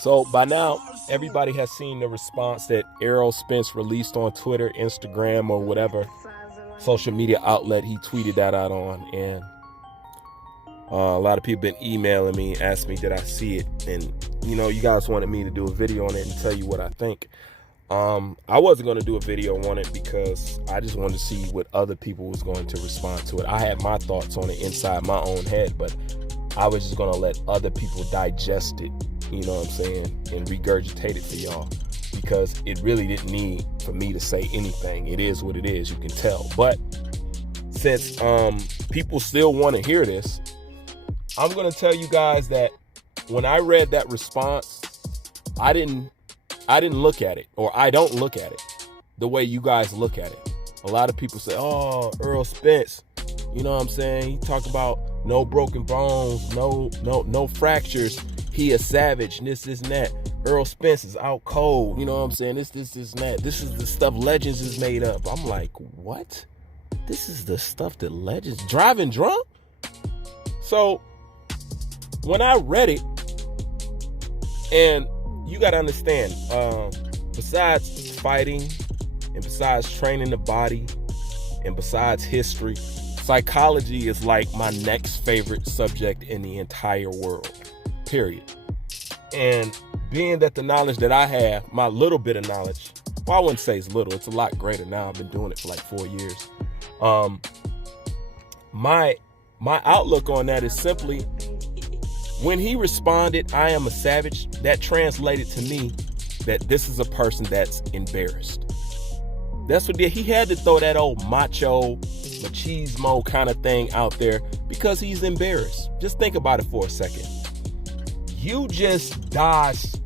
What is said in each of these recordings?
So by now, everybody has seen the response that EROLL SPENCE released on Twitter, Instagram, or whatever social media outlet he tweeted that out on. And a lot of people been emailing me, asking me, did I see it? And, you guys wanted me to do a video on it and tell you what I think. I wasn't going to do a video on it because I just wanted to see what other people was going to respond to it. I had my thoughts on it inside my own head, but I was just going to let other people digest it, you know what I'm saying, and regurgitate it to y'all, because it really didn't need for me to say anything. It is what it is, you can tell. But since people still want to hear this, I'm going to tell you guys that when I read that response, I didn't look at it, or I don't look at it the way you guys look at it. A lot of people say, oh, EROLL SPENCE, you know what I'm saying? He talked about no broken bones, no fractures. He a savage, and this and that. EROLL SPENCE is out cold, you know what I'm saying? This and that. This is the stuff Legends is made up. I'm like, what? This is the stuff that Legends driving drunk? So when I read it, and you got to understand, besides fighting and besides training the body and besides history, psychology is like my next favorite subject in the entire world, period. And being that the knowledge that I have, my little bit of knowledge, well, I wouldn't say it's little, it's a lot greater now. I've been doing it for like 4 years. My outlook on that is simply, when he responded, I am a savage, that translated to me that this is a person that's embarrassed. That's what he had to throw that old machismo kind of thing out there, because he's embarrassed. Just think about it for a second. You just dodged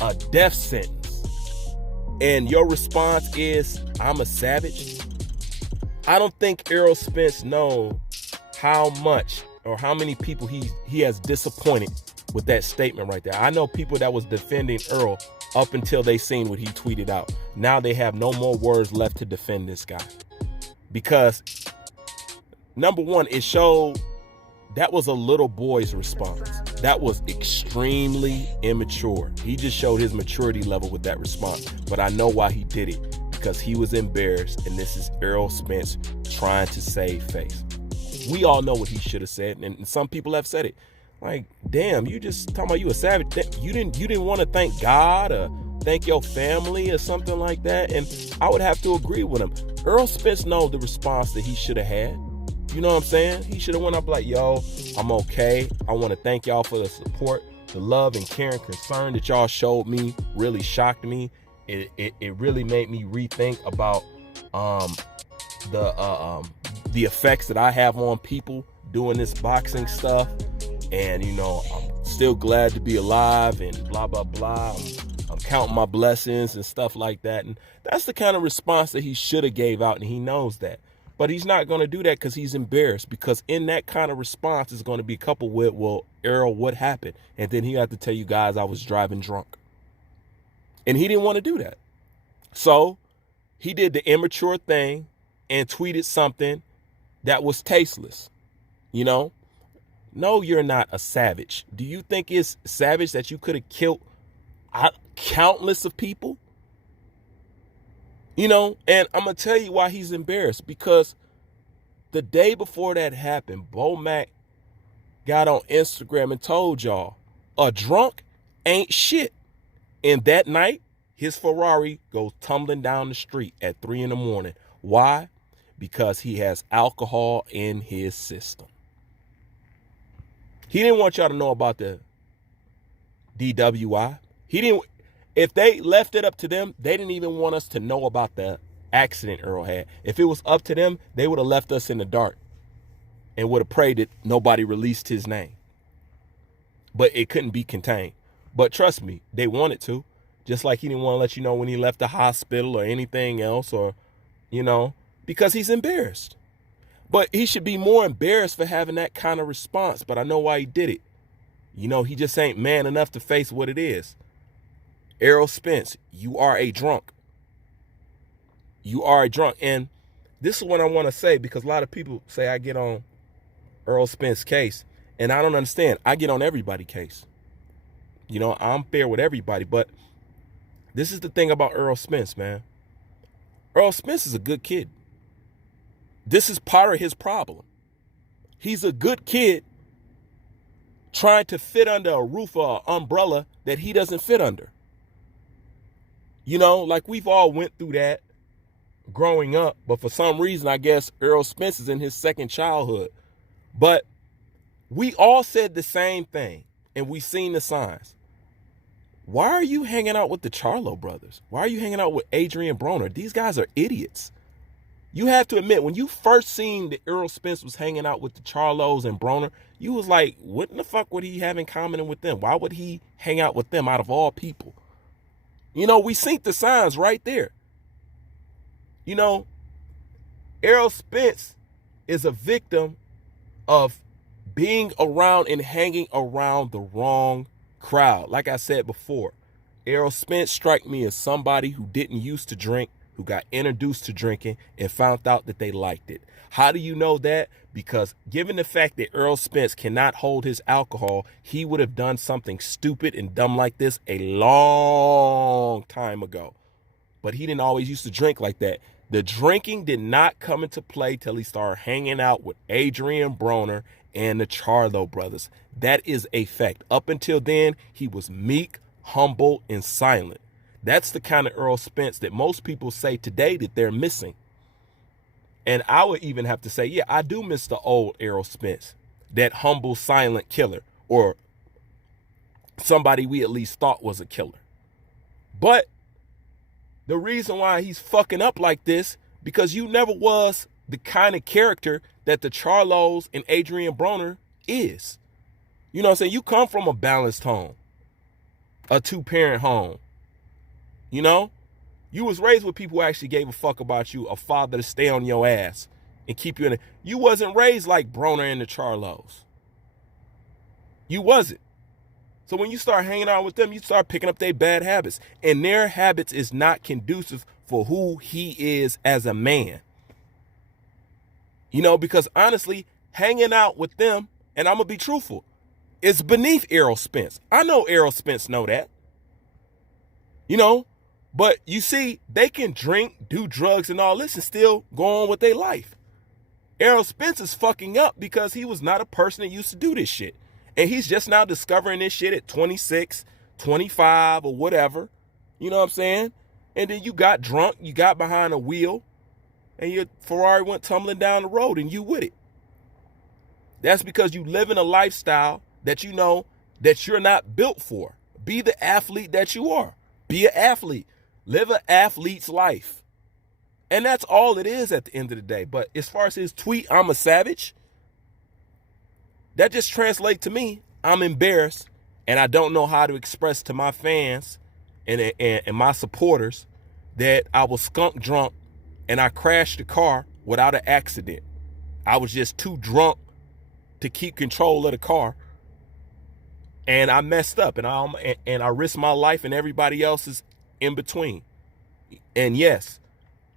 a death sentence, and your response is, I'm a savage. I don't think EROLL SPENCE knows how much or how many people he has disappointed with that statement right there. I know people that was defending Earl up until they seen what he tweeted out. Now they have no more words left to defend this guy, because number one, it showed that was a little boy's response. That was extremely immature. He just showed his maturity level with that response. But I know why he did it, because he was embarrassed, and this is EROLL SPENCE trying to save face. We all know what he should have said, and some people have said it. Like, damn, you just talking about you a savage. You didn't want to thank God or thank your family or something like that. And I would have to agree with him. EROLL SPENCE knows the response that he should have had. You know what I'm saying? He should have went up like, yo, I'm okay. I want to thank y'all for the support, the love and care and concern that y'all showed me. Really shocked me. It really made me rethink about the effects that I have on people doing this boxing stuff. And, I'm still glad to be alive and blah, blah, blah. I'm counting my blessings and stuff like that. And that's the kind of response that he should have gave out, and he knows that. But he's not going to do that because he's embarrassed, because in that kind of response is going to be coupled with, well, Errol, what happened? And then he had to tell you guys I was driving drunk. And he didn't want to do that. So he did the immature thing and tweeted something that was tasteless. No, you're not a savage. Do you think it's savage that you could have killed countless of people? And I'm going to tell you why he's embarrassed, because the day before that happened, Bo Mac got on Instagram and told y'all, a drunk ain't shit. And that night, his Ferrari goes tumbling down the street at 3 a.m. Why? Because he has alcohol in his system. He didn't want y'all to know about the DWI. If they left it up to them, they didn't even want us to know about the accident Earl had. If it was up to them, they would have left us in the dark and would have prayed that nobody released his name. But it couldn't be contained. But trust me, they wanted to. Just like he didn't want to let you know when he left the hospital or anything else, or, because he's embarrassed. But he should be more embarrassed for having that kind of response. But I know why he did it. He just ain't man enough to face what it is. EROLL SPENCE, you are a drunk. You are a drunk. And this is what I want to say, because a lot of people say I get on EROLL SPENCE case, and I don't understand. I get on everybody's case. You know, I'm fair with everybody, but this is the thing about Errol Spence, man. Errol Spence is a good kid. This is part of his problem. He's a good kid trying to fit under a roof or an umbrella that he doesn't fit under. You know, like we've all went through that growing up, but for some reason, I guess Errol Spence is in his second childhood. But we all said the same thing, and we seen the signs. Why are you hanging out with the Charlo brothers? Why are you hanging out with Adrian Broner? These guys are idiots. You have to admit, when you first seen that Errol Spence was hanging out with the Charlos and Broner, you was like, what in the fuck would he have in common with them? Why would he hang out with them out of all people? You know, we seen the signs right there. You know, Errol Spence is a victim of being around and hanging around the wrong crowd. Like I said before, Errol Spence strike me as somebody who didn't used to drink, who got introduced to drinking and found out that they liked it. How do you know that? Because given the fact that Errol Spence cannot hold his alcohol, he would have done something stupid and dumb like this a long time ago. But he didn't always used to drink like that. The drinking did not come into play till he started hanging out with Adrian Broner and the Charlo brothers. That is a fact. Up until then, he was meek, humble, and silent. That's the kind of Errol Spence that most people say today that they're missing. And I would even have to say, yeah, I do miss the old Errol Spence, that humble, silent killer, or somebody we at least thought was a killer. But the reason why he's fucking up like this, because you never was the kind of character that the Charlos and Adrian Broner is. You know what I'm saying? You come from a balanced home, a two-parent home. You know, you was raised with people who actually gave a fuck about you, a father to stay on your ass and keep you in it. You wasn't raised like Broner and the Charlos. You wasn't. So when you start hanging out with them, you start picking up their bad habits. And their habits is not conducive for who he is as a man. You know, because honestly, hanging out with them, and I'm going to be truthful, is beneath Errol Spence. I know Errol Spence know that. You know, but you see, they can drink, do drugs and all this and still go on with their life. Errol Spence is fucking up because he was not a person that used to do this shit. And he's just now discovering this shit at 26, 25 or whatever. You know what I'm saying? And then you got drunk, you got behind a wheel, and your Ferrari went tumbling down the road and you with it. That's because you live in a lifestyle that you know that you're not built for. Be the athlete that you are. Be an athlete. Live an athlete's life. And that's all it is at the end of the day. But as far as his tweet, I'm a savage, that just translates to me, I'm embarrassed and I don't know how to express to my fans and my supporters that I was skunk drunk and I crashed the car without an accident. I was just too drunk to keep control of the car. And I messed up and I risked my life and everybody else's in between. And yes,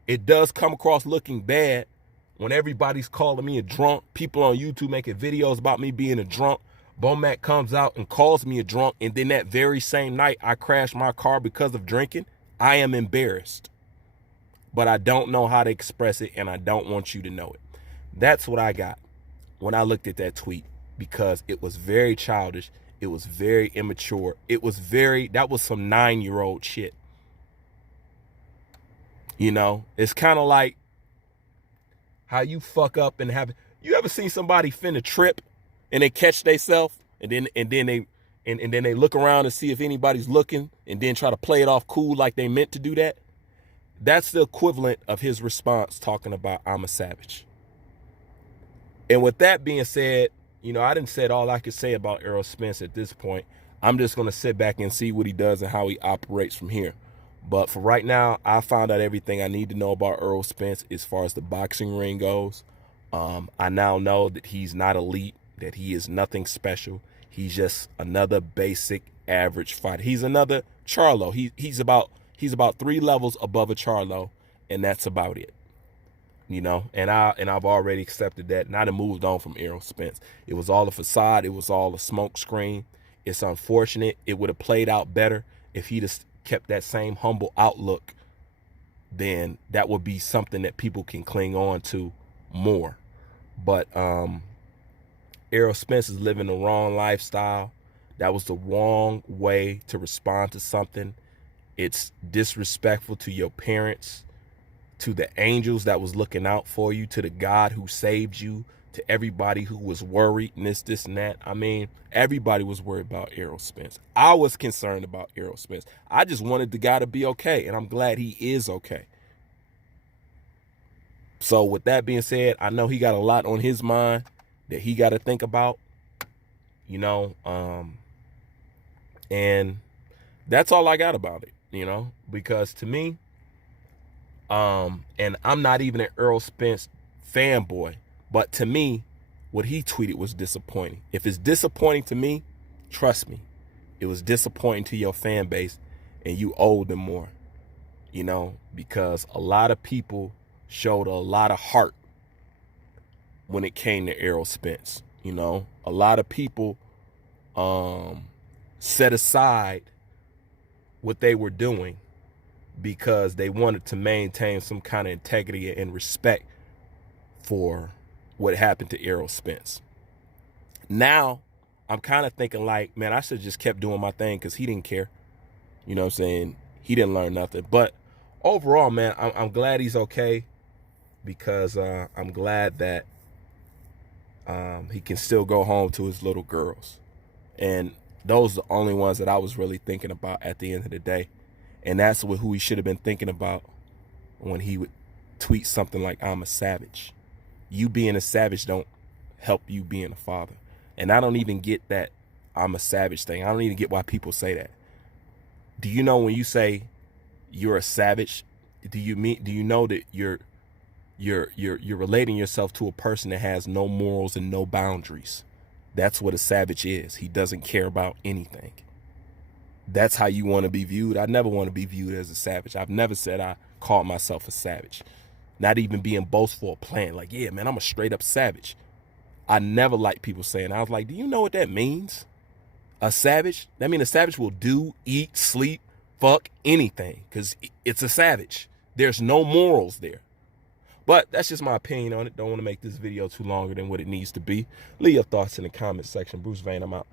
it does come across looking bad when everybody's calling me a drunk. People on YouTube making videos about me being a drunk. Bomac comes out and calls me a drunk. And then that very same night I crashed my car because of drinking. I am embarrassed. But I don't know how to express it and I don't want you to know it. That's what I got when I looked at that tweet, because it was very childish. It was very immature. That was some 9-year-old shit. You know, it's kind of like how you fuck up and you ever seen somebody finna trip and they catch themselves and then they look around and see if anybody's looking and then try to play it off cool like they meant to do that? That's the equivalent of his response talking about I'm a savage. And with that being said, you know, I didn't say all I could say about Errol Spence at this point. I'm just going to sit back and see what he does and how he operates from here. But for right now, I found out everything I need to know about Errol Spence as far as the boxing ring goes. I now know that he's not elite, that he is nothing special. He's just another basic average fighter. He's another Charlo. He's about 3 levels above a Charlo, and that's about it. You know, and I've already accepted that, and I done moved on from Errol Spence. It was all a facade. It was all a smoke screen. It's unfortunate. It would have played out better if he just kept that same humble outlook. Then that would be something that people can cling on to more. But Errol Spence is living the wrong lifestyle. That was the wrong way to respond to something. It's disrespectful to your parents, to the angels that was looking out for you, to the God who saved you, to everybody who was worried and this and that. I mean, everybody was worried about Errol Spence. I was concerned about Errol Spence. I just wanted the guy to be okay, and I'm glad he is okay. So with that being said, I know he got a lot on his mind that he got to think about, you know, and that's all I got about it, you know, because to me, and I'm not even an Errol Spence fanboy, but to me, what he tweeted was disappointing. If it's disappointing to me, trust me, it was disappointing to your fan base, and you owe them more, you know, because a lot of people showed a lot of heart when it came to Errol Spence. You know, a lot of people set aside what they were doing because they wanted to maintain some kind of integrity and respect for what happened to Errol Spence. Now, I'm kind of thinking like, man, I should have just kept doing my thing because he didn't care. You know what I'm saying? He didn't learn nothing. But overall, man, I'm glad he's okay, because I'm glad that he can still go home to his little girls. And those are the only ones that I was really thinking about at the end of the day. And that's who he should have been thinking about when he would tweet something like, I'm a savage. You being a savage don't help you being a father. And I don't even get that I'm a savage thing. I don't even get why people say that. Do you know when you say you're a savage, do you know that you're relating yourself to a person that has no morals and no boundaries? That's what a savage is. He doesn't care about anything. That's how you want to be viewed. I never want to be viewed as a savage. I've never said I called myself a savage. Not even being boastful or playing like, yeah, man, I'm a straight up savage. I never liked people saying, I was like, do you know what that means? A savage? That means a savage will do, eat, sleep, fuck, anything, because it's a savage. There's no morals there. But that's just my opinion on it. Don't want to make this video too longer than what it needs to be. Leave your thoughts in the comment section. Bruce Vane, I'm out.